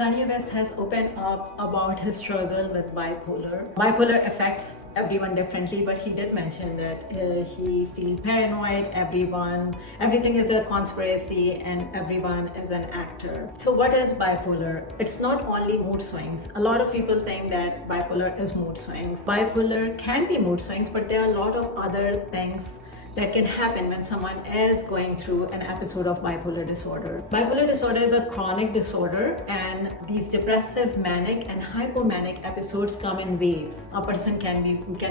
Kanye West has opened up about his struggle with bipolar. Bipolar affects everyone differently, but he did mention that he feels paranoid, everything is a conspiracy and everyone is an actor. So what is bipolar? It's not only mood swings. A lot of people think that bipolar is mood swings. Bipolar can be mood swings, but there are a lot of other things that can happen when someone is going through an episode of bipolar disorder. Bipolar disorder is a chronic disorder, and these depressive, manic and hypomanic episodes come in waves. A person can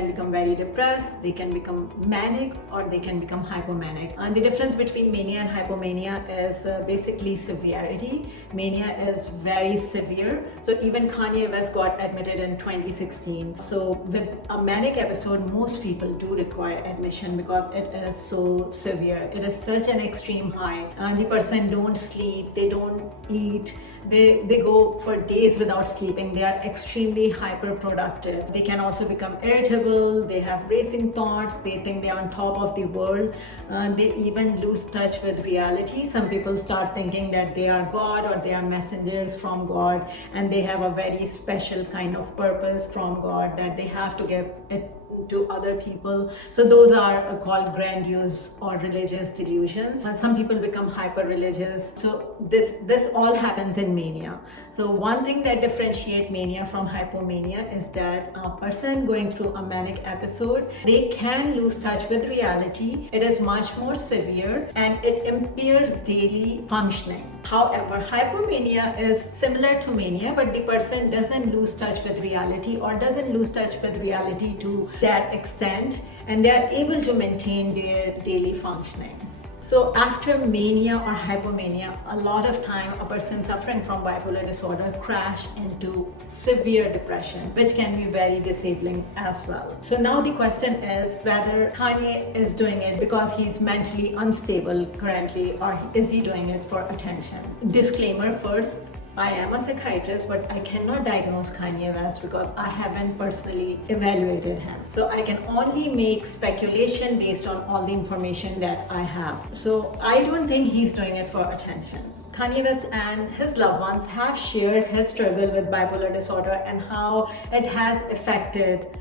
become very depressed, they can become manic, or they can become hypomanic. And the difference between mania and hypomania is basically severity. Mania is very severe. So even Kanye West got admitted in 2016. So with a manic episode, most people do require admission because it is so severe. It is such an extreme high, and the person don't sleep, they don't eat, they go for days without sleeping. They are extremely hyper productive. They can also become irritable, they have racing thoughts, they think they are on top of the world, they even lose touch with reality. Some people start thinking that they are God or they are messengers from God, and they have a very special kind of purpose from God that they have to give it to other people. So those are called grandiose or religious delusions. And some people become hyper religious. So this all happens in mania. So one thing that differentiates mania from hypomania is that a person going through a manic episode, they can lose touch with reality. It is much more severe and it impairs daily functioning. However, hypomania is similar to mania, but the person doesn't lose touch with reality or doesn't lose touch with reality to that extent, and they are able to maintain their daily functioning. So after mania or hypomania, a lot of time a person suffering from bipolar disorder crash into severe depression, which can be very disabling as well. So now the question is whether Kanye is doing it because he's mentally unstable currently, or is he doing it for attention? Disclaimer first, I am a psychiatrist, but I cannot diagnose Kanye West because I haven't personally evaluated him. So I can only make speculation based on all the information that I have. So I don't think he's doing it for attention. Kanye West and his loved ones have shared his struggle with bipolar disorder and how it has affected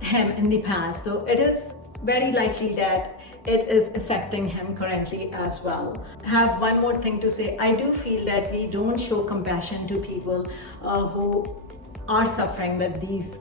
him in the past. So it is very likely that it is affecting him currently as well. I have one more thing to say. I do feel that we don't show compassion to people who are suffering with these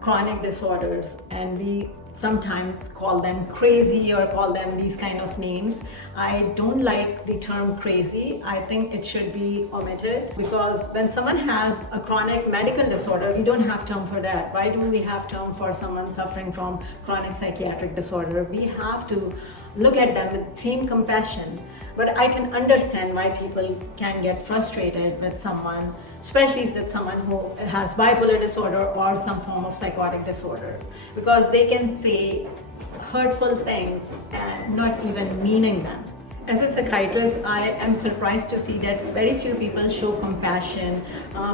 chronic disorders, and we sometimes call them crazy or call them these kind of names. I don't like the term crazy. I think it should be omitted, because when someone has a chronic medical disorder, we don't have term for that. Why do we have term for someone suffering from chronic psychiatric disorder? We have to look at them with same compassion. But I can understand why people can get frustrated with someone, especially with someone who has bipolar disorder or some form of psychotic disorder, because they can say hurtful things and not even meaning them. As a psychiatrist, I am surprised to see that very few people show compassion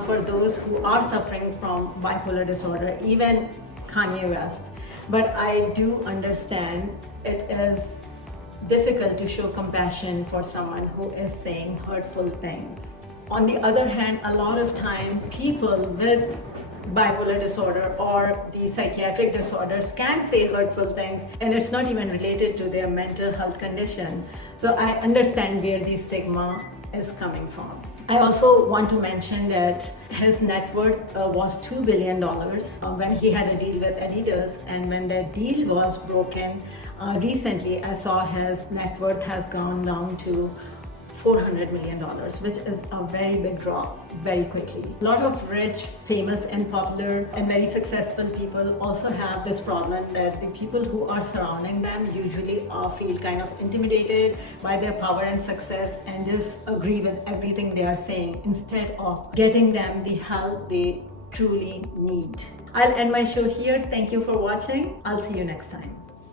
for those who are suffering from bipolar disorder, even Kanye West. But I do understand it is difficult to show compassion for someone who is saying hurtful things. On the other hand, a lot of time people with bipolar disorder or the psychiatric disorders can say hurtful things, and it's not even related to their mental health condition. So I understand where the stigma is coming from. I also want to mention that his net worth was $2 billion when he had a deal with Adidas, and when that deal was broken recently, I saw his net worth has gone down to $400 million, which is a very big drop very quickly. A lot of rich, famous and popular and very successful people also have this problem that the people who are surrounding them usually feel kind of intimidated by their power and success and just agree with everything they are saying instead of getting them the help they truly need. I'll end my show here. Thank you for watching. I'll see you next time.